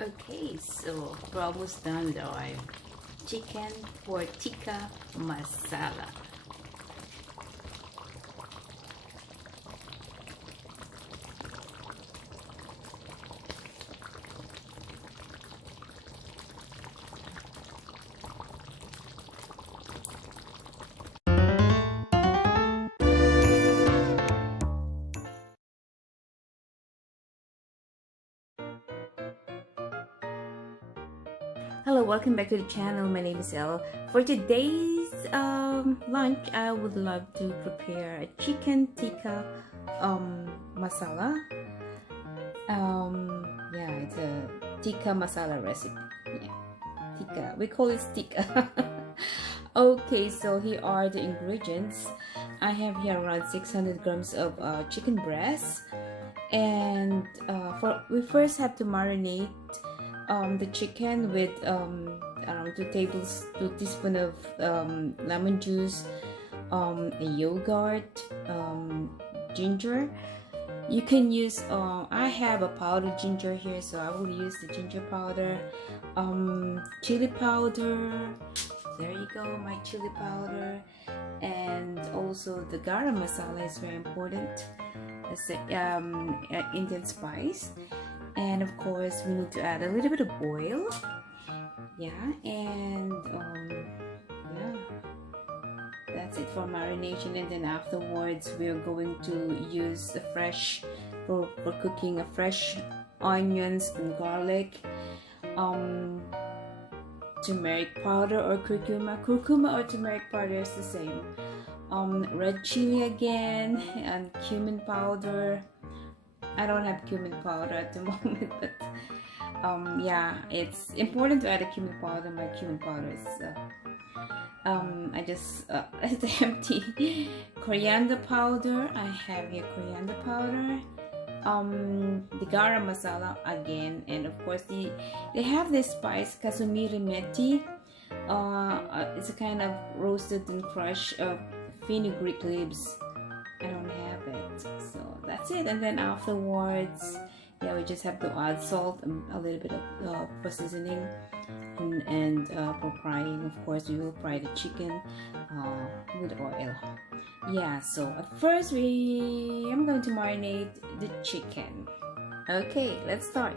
Okay, so we're almost done with our chicken for tikka masala. Hello, welcome back to the channel. My name is Elle. For today's lunch, I would love to prepare a chicken tikka masala. Yeah, it's a tikka masala recipe. Yeah, tikka. We call it tikka. Okay, so here are the ingredients. I have here around 600 grams of chicken breast, and we first have to marinate the chicken with around 2 teaspoons of lemon juice, a yogurt, ginger. You can use I have a powdered ginger here, so I will use the ginger powder, chili powder. There you go, my chili powder, and also the garam masala is very important. That's the Indian spice. And of course we need to add a little bit of oil. Yeah, and yeah, that's it for marination. And then afterwards we're going to use the fresh for cooking, a fresh onions and garlic, turmeric powder or curcuma or turmeric powder is the same, red chili again, and cumin powder. I don't have cumin powder at the moment, but yeah, it's important to add a cumin powder. My cumin powder is I just it's empty. Coriander powder, I have here coriander powder, the garam masala again, and of course they have this spice kasumiri methi. It's a kind of roasted and crushed fenugreek leaves. I don't have it, so that's it. And then afterwards, yeah, we just have to add salt, a little bit of for seasoning, and for frying, of course, we will fry the chicken with oil. Yeah, so at first I'm going to marinate the chicken. Okay, let's start.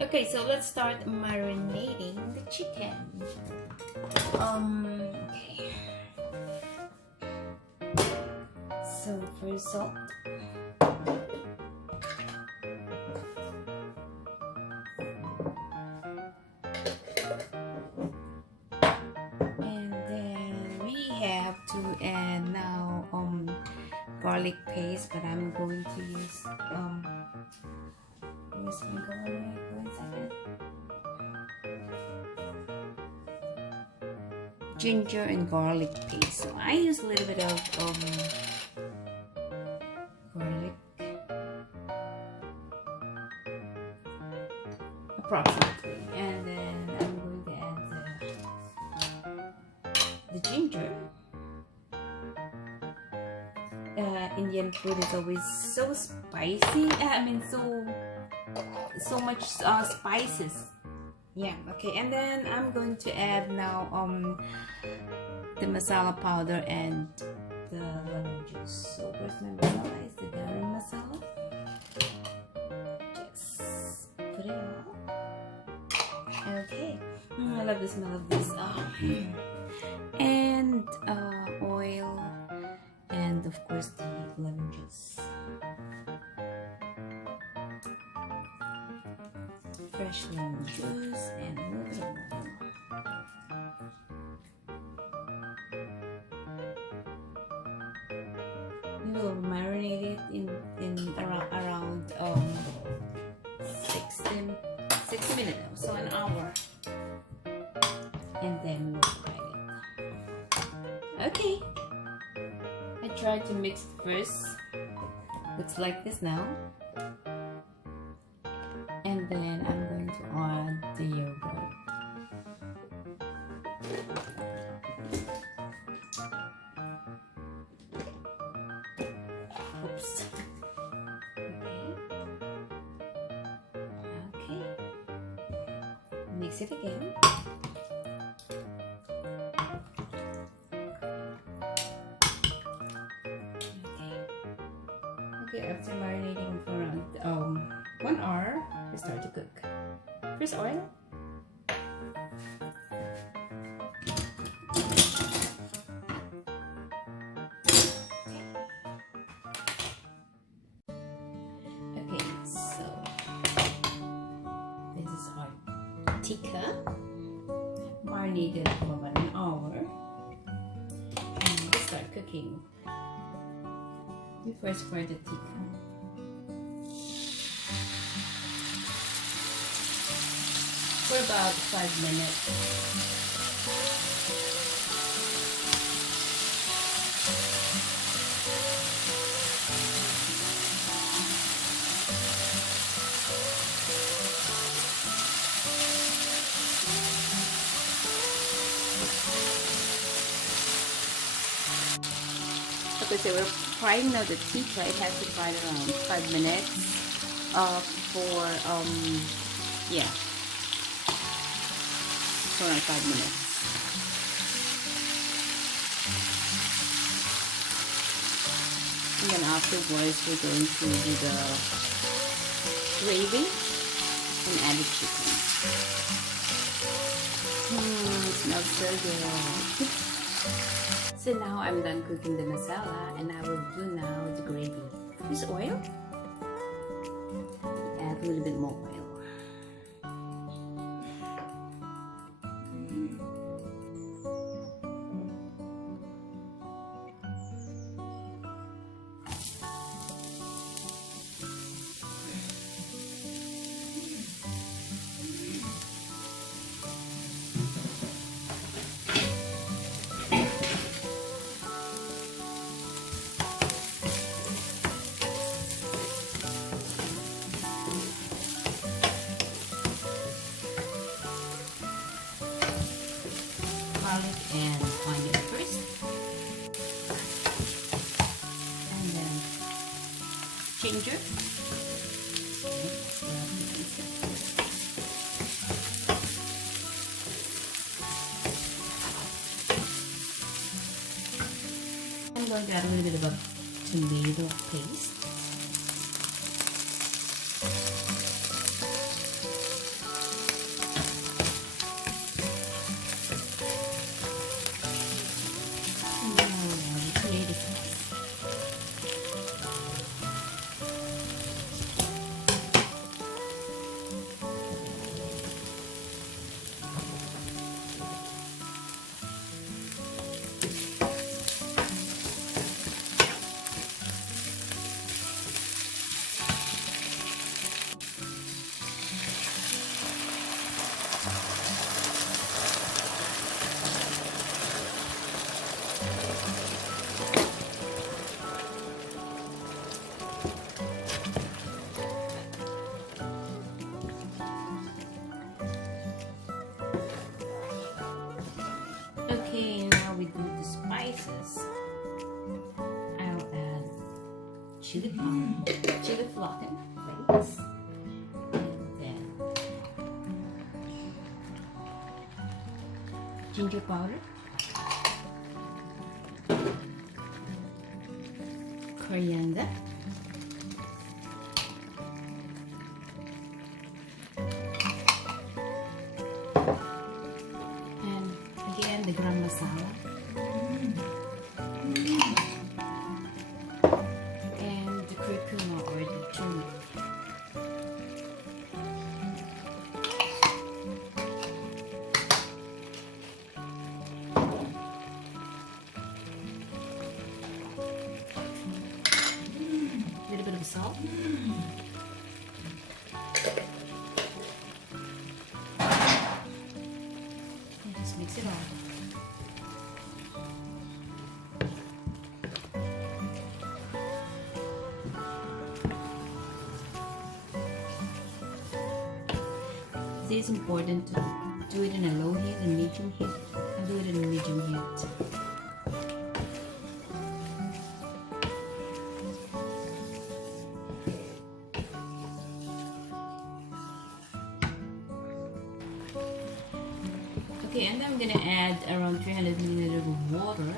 Okay, so let's start marinating the chicken. Okay. So first salt, and then we have to add now garlic paste, but I'm going to use where's my garlic? One second. Ginger and garlic paste. So I use a little bit of garlic, approximately, and then I'm going to add the ginger. Indian food is always so spicy. I mean, so much spices. Yeah. Okay, and then I'm going to add now the masala powder and the lemon juice. So first my masala is the garam masala. Just put it on. Okay. I love the smell of this. And oil, and of course the lemon juice. Fresh lemon juice and a little bit of oil. We will marinate it in around 60 minutes, so an hour, and then we'll fry it. Okay, I tried to mix it first. Looks like this now, and then I'm going to add the yogurt. Oops. Okay. Mix it again. Okay, after marinating for around 1 hour, we start to cook. First oil. Okay, so this is our tikka, marinated for about an hour, and we start cooking. We first fry the tikka. For about 5 minutes. Okay, so we're frying now the tikka. It has to fry around 5 minutes. Yeah, for around 5 minutes. And then afterwards, we're going to do the gravy and add the chicken. It smells so good. So now I'm done cooking the masala, and I will do now the gravy. This oil. Add a little bit more oil. Garlic and onion first, and then ginger. I'm going to add a little bit of a tomato paste. Okay, now we do the spices. I'll add chili powder, chili flocking flakes, and then ginger powder, coriander, the garam masala, and the curcuma or the turmeric. A little bit of salt. And just mix it all. It is important to do it in a low heat and medium heat, and do it in a medium heat. Okay, and I'm gonna add around 300 milliliters of water.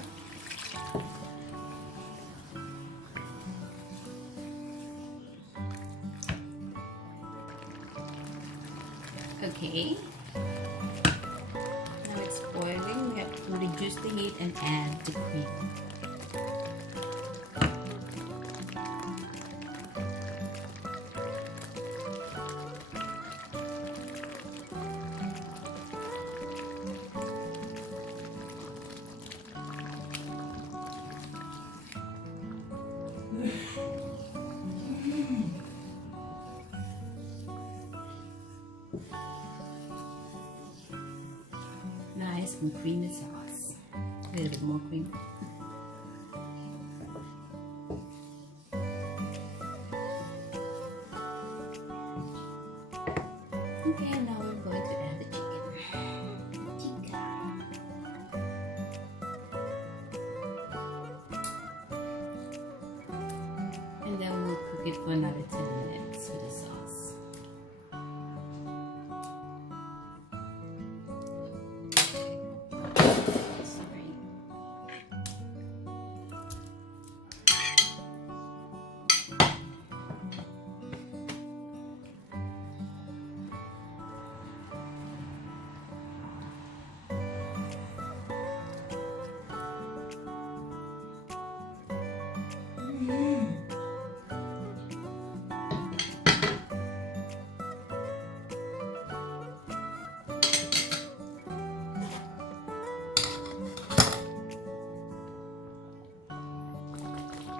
Okay. Now it's boiling. We have to reduce the heat and add the cream. Nice and creamy sauce. A little bit more cream. Okay, now we're going to add the chicken. Tikka. And then we'll cook it for another 10 minutes with the sauce.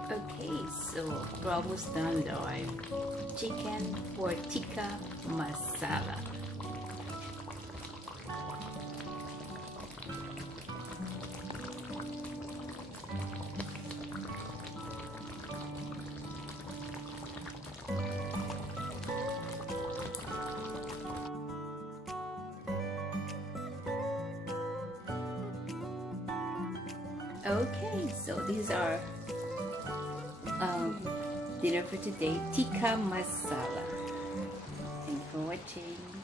Okay, so we're almost done with our chicken for tikka masala. Okay, so these are dinner for today, tikka masala. Thanks for watching.